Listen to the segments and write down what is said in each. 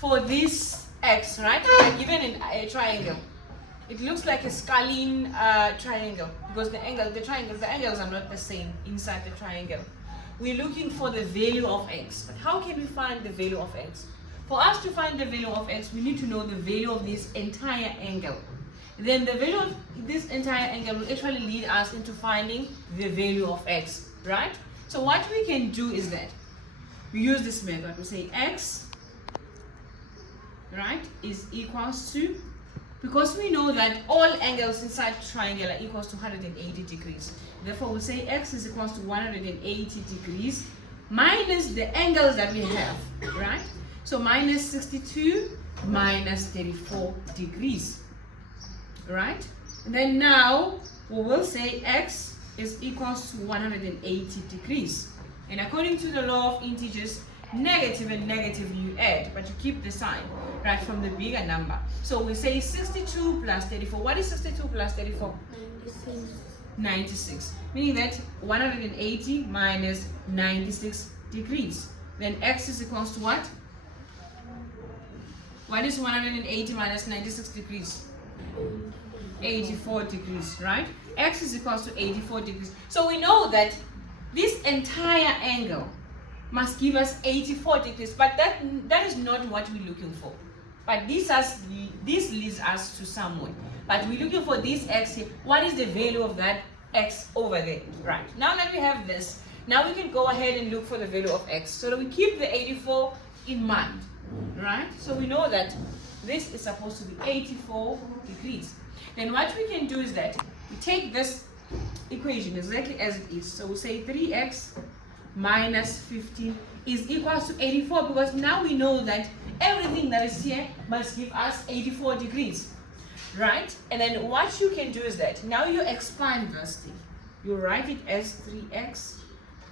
for this x, right? We are given a triangle. It looks like a scalene triangle because the angles are not the same inside the triangle. We're looking for the value of x. But how can we find the value of x? For us to find the value of x, we need to know the value of this entire angle. Then the value of this entire angle will actually lead us into finding the value of x, right? So what we can do is that we use this method. We say x, right, is equals to, because we know that all angles inside triangle are equals to 180 degrees. Therefore, we'll say x is equals to 180 degrees minus the angles that we have, right? So minus 62 minus 34 degrees, right? And then now we will say x is equals to 180 degrees. And according to the law of integers, negative and negative you add, but you keep the sign, right, from the bigger number. So we say 62 plus 34. What is 62 plus 34? 96. Meaning that 180 minus 96 degrees. Then x is equals to what? What is 180 minus 96 degrees? 84 degrees, right? X is equals to 84 degrees. So we know that this entire angle must give us 84 degrees, but that is not what we're looking for. But this leads us to somewhere. But we're looking for this x here. What is the value of that x over there? Right. Now that we have this, now we can go ahead and look for the value of x. So that we keep the 84 in mind, right? So we know that this is supposed to be 84 degrees. Then what we can do is that we take this equation exactly as it is. So we say 3x minus 15 is equals to 84, because now we know that everything that is here must give us 84 degrees, right? And then what you can do is that now you expand this thing. You write it as 3x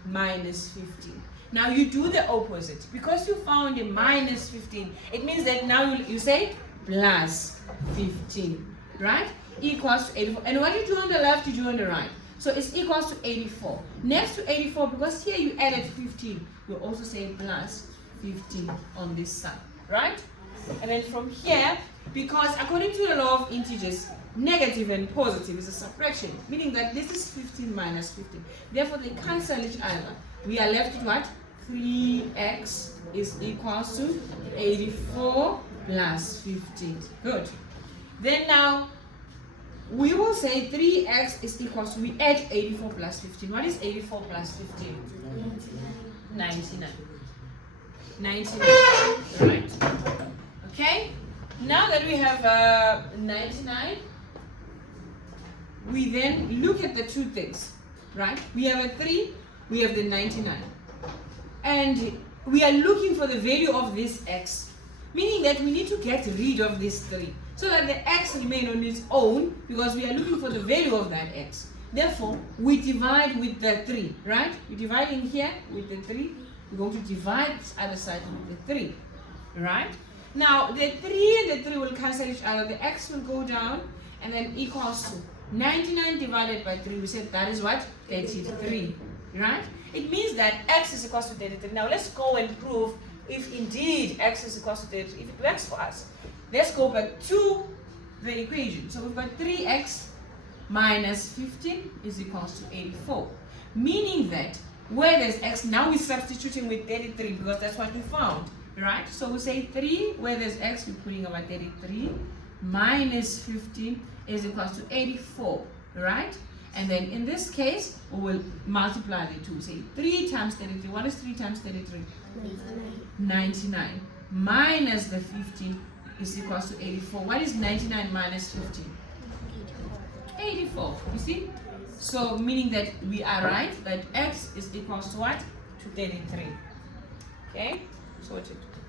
minus 15. Now you do the opposite. Because you found a minus 15, it means that now you say plus 15, right? Equals to 84. And what you do on the left, you do on the right. So it's equals to 84. Next to 84, because here you added 15, you also say plus 15 on this side, right? And then from here, because according to the law of integers, negative and positive is a subtraction, meaning that this is 15 minus 15. Therefore, they cancel each other. We are left with what? 3x is equals to 84 plus 15. Good. Then now, we will say 3x is equals to, we add 84 plus 15. What is 84 plus 15? 99. 99. Right. Okay. Now that we have 99, we then look at the two things, right? We have a 3, we have the 99. And we are looking for the value of this x, meaning that we need to get rid of this 3. So that the x remain on its own, because we are looking for the value of that x. Therefore, we divide with the 3, right? We're dividing here with the 3. We're going to divide this other side with the 3, right? Now, the 3 and the 3 will cancel each other. The x will go down and then equals to 99 divided by 3. We said that is what? 33, right? It means that x is equals to 33. Now, let's go and prove if indeed x is equals to 33, if it works for us. Let's go back to the equation. So we've got 3x minus 15 is equals to 84. Meaning that where there's x, now we're substituting with 33 because that's what we found, right? So we say 3, where there's x, we're putting our 33 minus 15 is equals to 84, right? And then in this case, we will multiply the two. Say 3 times 33. What is 3 times 33? 99. Minus the 15 is equals to 84. What is 99 minus 15? 84. You see? So meaning that we are right, that x is equals to what? To 33. Okay? Sorted.